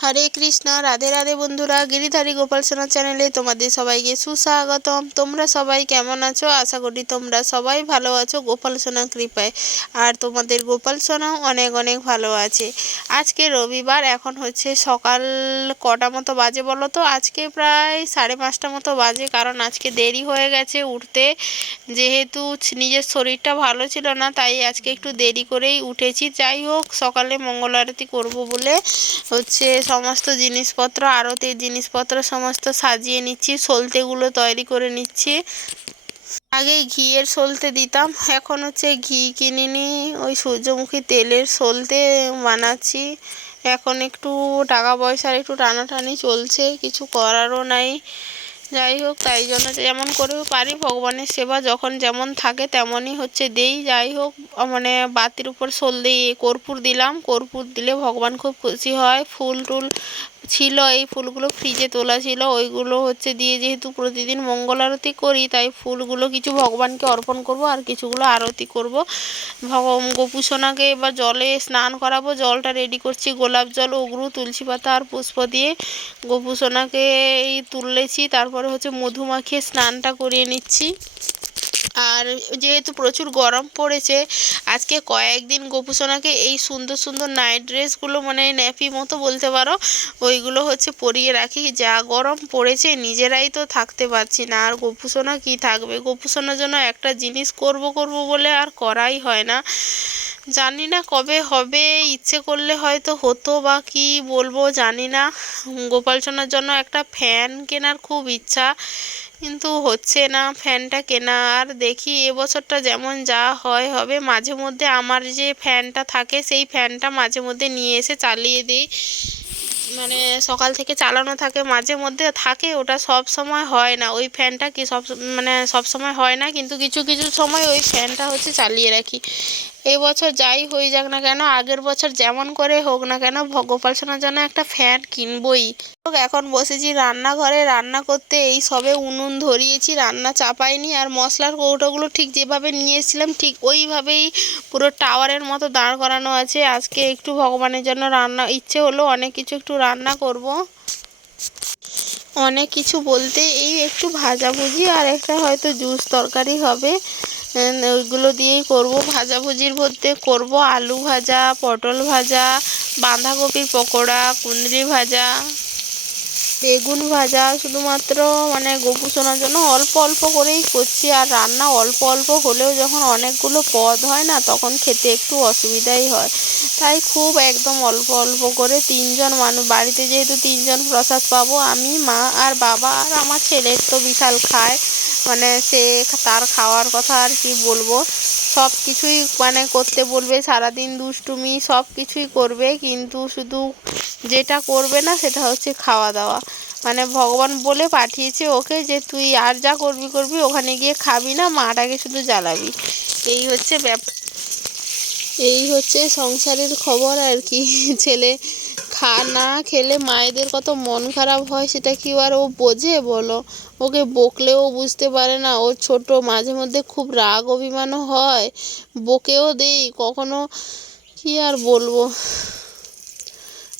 হরে কৃষ্ণ, রাধে রাধে বন্ধুরা, গিরিধারী গোপাল সোনা চ্যানেলে তোমাদের সবাইকে সুস্বাগতম। তোমরা সবাই কেমন আছো? আশা করি তোমরা সবাই ভালো আছো গোপাল সোনা কৃপায়। আর তোমাদের গোপাল সোনাও অনেক অনেক ভালো আছে। আজকে রবিবার, এখন হচ্ছে সকাল কটা মতো বাজে বলো তো? আজকে প্রায় সাড়ে পাঁচটা মতো বাজে, কারণ আজকে দেরি হয়ে গেছে উঠতে। যেহেতু নিজের শরীরটা ভালো ছিল না, তাই আজকে একটু দেরি করেই উঠেছি। যাই হোক, সকালে মঙ্গল আরতি করব বলে হচ্ছে সমস্ত জিনিসপত্র আরতির জিনিসপত্র সমস্ত সাজিয়ে নিচ্ছি, সলতেগুলো তৈরি করে নিচ্ছি। আগে ঘিয়ের সলতে দিতাম, এখন হচ্ছে ঘি কিনিনি ওই সূর্যমুখী তেলের সলতে বানাচ্ছি। এখন একটু টাকা পয়সার একটু টানাটানি চলছে, কিছু করারও নাই। যাই হোক, তাই জন্য যেমন করেও পারি, ভগবানের সেবা যখন যেমন থাকে তেমনই হচ্ছে দেই। যাই হোক মানে বাতির উপর সোল দিয়ে কর্পূর দিলাম। কর্পূর দিলে ভগবান খুব খুশি হয়। ফুল টুল ছিল, এই ফুলগুলো ফ্রিজে তোলা ছিল। ওইগুলো হচ্ছে দিয়ে যেহেতু প্রতিদিন মঙ্গল আরতি করি, তাই ফুলগুলো কিছু ভগবানকে অর্পণ করব আর কিছুগুলো আরতি করব। ভগ গোপুসোনাকে এবার জলে স্নান করাবো। জলটা রেডি করছি, গোলাপ জল, অগ্রু, তুলসী পাতা আর পুষ্প দিয়ে। গোপুসোনাকে এই তুললেছি, তারপরে হচ্ছে মধু মাখিয়ে স্নানটা করিয়ে নিচ্ছি। আর যেহেতু প্রচুর গরম পড়েছে, আজকে কয়েকদিন গোপুসোনাকে এই সুন্দর সুন্দর নাইট ড্রেসগুলো মানে ন্যাপি মতো বলতে পারো, ওইগুলো হচ্ছে পরিয়ে রাখি। যা গরম পড়েছে নিজেরাই তো থাকতে পারছি না। আর গোপুসোনা কি থাকবে? গোপুসোনার জন্য একটা জিনিস করব করব বলে আর করাই হয় না। জানি না কবে হবে, ইচ্ছে করলে হয়তো হতো বা কি বলব জানি না। গোপাল সোনার জন্য একটা ফ্যান কেনার খুব ইচ্ছা। কিন্তু হচ্ছে না, ফ্যানটা কেনা। আর দেখি এবছরটা যেমন যা হয় হবে, মাঝে মধ্যে আমার যে ফ্যানটা থাকে, সেই ফ্যানটা মাঝে মধ্যে নিয়ে এসে চালিয়ে দিই। মানে সকাল থেকে চালানো থাকে, মাঝে মধ্যে থাকে, ওটা সব সময় হয় না। ওই ফ্যানটা কি সব মানে সব সময় হয় না, কিন্তু কিছু কিছু সময় ওই ফ্যানটা হচ্ছে চালিয়ে রাখি। এবছর যাই হয়ে যাক না কেন, আগের বছর যেমন করে হোক না কেন গোপাল সোনার জন্য একটা ফ্যান কিনবই। এখন বসেছি রান্নাঘরে। রান্না করতে এই সবে উনুন ধরিয়েছি, রান্না চাপাইনি আর মশলার কৌটোগুলো ঠিক যেভাবে নিয়েছিলাম ঠিক ওইভাবেই পুরো টাওয়ারের মতো দাঁড় করানো আছে। আজকে একটু ভগবানের জন্য রান্না, ইচ্ছে হলো অনেক কিছু একটু রান্না করব। অনেক কিছু বলতে এই একটু ভাজাভুজি আর একটা হয়তো জুস তরকারি হবে। ওইগুলো দিয়েই করব। ভাজাভুজির মধ্যে করব আলু ভাজা, পটল ভাজা, বাঁধাকপির পকোড়া, কুঁদরি ভাজা। বেগুন ভাজা শুধুমাত্র মানে গপু শোনার জন্য অল্প অল্প করেই করছি। আর রান্না অল্প অল্প হলেও যখন অনেকগুলো পদ হয় না, তখন খেতে একটু অসুবিধাই হয়। তাই খুব একদম অল্প অল্প করে তিনজন মানুষ, বাড়িতে যেহেতু তিনজন প্রসাদ পাবো, আমি, মা আর বাবা আর আমার ছেলের তো বিশাল খায়। মানে সে তার খাওয়ার কথা আর কি বলব। সব কিছুই মানে করতে বলবে, সারাদিন দুষ্টুমি সব কিছুই করবে, কিন্তু শুধু যেটা করবে না সেটা হচ্ছে খাওয়া দাওয়া। মানে ভগবান বলে পাঠিয়েছে ওকে যে তুই আর যা করবি করবি ওখানে গিয়ে খাবি না, মাটাকে শুধু জ্বালাবি। এই হচ্ছে ব্যাপার এই হচ্ছে সংসারের খবর আর কি। ছেলে খা, না খেলে মায়েদের কত মন খারাপ হয় সেটা কি আর ও বোঝে বলো? ওকে বকলেও বুঝতে পারে না। ও ছোট মাঝে মধ্যে খুব রাগ অভিমানও হয়। বকেও দেই, কখনো কি আর বলব?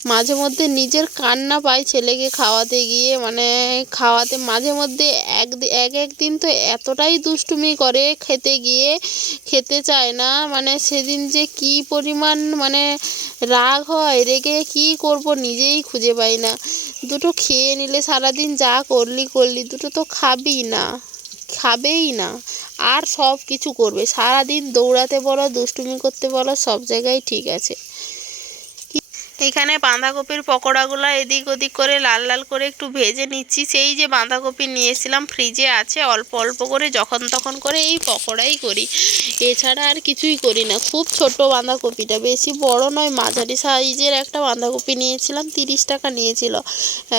মাঝে মধ্যে নিজের কান্না পায় ছেলেকে খাওয়াতে গিয়ে। মানে খাওয়াতে মাঝে মধ্যে এক এক এক দিন তো এতটাই দুষ্টুমি করে খেতে গিয়ে খেতে চায় না। মানে সেদিন যে কি পরিমাণ মানে রাগ হয়, রেগে কি করব নিজেই খুঁজে পাই না। দুটো খেয়ে নিলে সারাদিন যা করলি করলি, দুটো তো খাবি না, খাবেই না। আর সব কিছু করবে। সারাদিন দৌড়াতে বলো, দুষ্টুমি করতে বলো, সব জায়গায় ঠিক আছে। এখানে বাঁধাকপির পকোড়াগুলো এদিক ওদিক করে লাল লাল করে একটু ভেজে নিচ্ছি। সেই যে বাঁধাকপি নিয়েছিলাম ফ্রিজে আছে, অল্প অল্প করে, যখন তখন করে এই পকোড়াই করি। এছাড়া আর কিছুই করি না। খুব ছোট বাঁধাকপিটা, বেশি বড় নয়, মাঝারি সাইজের একটা বাঁধাকপি নিয়েছিলাম, তিরিশ টাকা নিয়েছিল।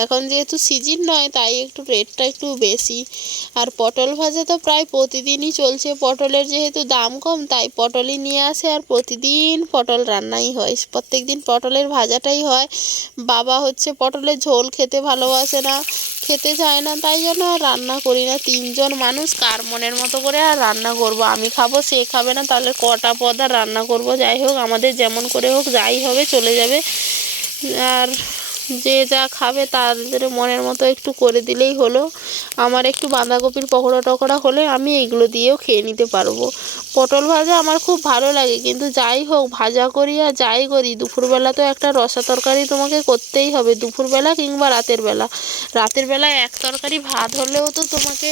এখন যেহেতু সিজন নয়, তাই একটু রেটটা একটু বেশি। আর পটল ভাজা তো প্রায় প্রতিদিনই চলছে। পটলের যেহেতু দাম কম, তাই পটলই নিয়ে আসে। আর প্রতিদিন পটল রান্নাই হয়। প্রত্যেক দিন পটলের ভাজা ভাজাটাই হয়। বাবা হচ্ছে পটলের ঝোল খেতে ভালোবাসে না, খেতে চায় না, তাই জন্য রান্না করি না। তিনজন মানুষ, কার মনের মতো করে আর রান্না করব? আমি খাব, সে খাবে না, তাহলে কটা পদ আর রান্না করব? যাই হোক, আমাদের যেমন করে হোক, যাই হবে, চলে যাবে। আর যে যা খাবে তাদের মনের মতো একটু করে দিলেই হলো। আমার একটু বাঁধাকপির পকোড়া টকোড়া হলে আমি এগুলো দিয়েও খেয়ে নিতে পারব। পটল ভাজা আমার খুব ভালো লাগে, কিন্তু যাই হোক, ভাজা করি আর যাই করি, দুপুরবেলা তো একটা রসা তরকারি তোমাকে করতেই হবে, দুপুরবেলা কিংবা রাতের বেলা। রাতের বেলা এক তরকারি ভাত হলেও তো তোমাকে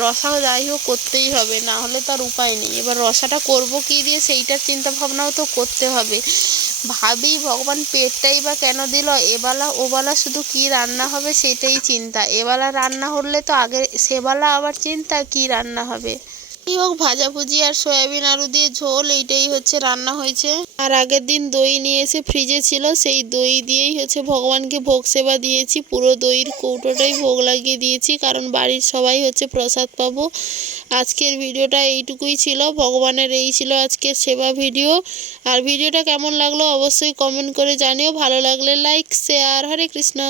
রসাও যাই হোক করতেই হবে, না হলে তার উপায় নেই। এবার রসাটা করব কী দিয়ে সেইটার চিন্তা ভাবনাও তো করতে হবে। ভাবি, ভগবান পেটটাই বা কেন দিল? এবেলা, ওবেলা শুধু কি রান্না হবে সেটাই চিন্তা। এবেলা রান্না হলে তো আগে, সেবেলা আবার চিন্তা কি রান্না হবে? যাই হোক, ভাজাভুজি আর সয়াবিন আলু দিয়ে ঝোল, এইটাই হচ্ছে রান্না হয়েছে। আর আগের দিন দই নিয়ে এসে ফ্রিজে ছিল, সেই দই দিয়েই হচ্ছে ভগবানকে ভোগ সেবা দিয়েছি। পুরো দইয়ের কৌটোটাই ভোগ লাগিয়ে দিয়েছি, কারণ বাড়ির সবাই হচ্ছে প্রসাদ পাবো। আজকের ভিডিওটা এইটুকুই ছিল, ভগবানের এই ছিল আজকের সেবা ভিডিও। আর ভিডিওটা কেমন লাগল অবশ্যই কমেন্ট করে জানিও, ভালো লাগলে লাইক শেয়ার হরে কৃষ্ণ।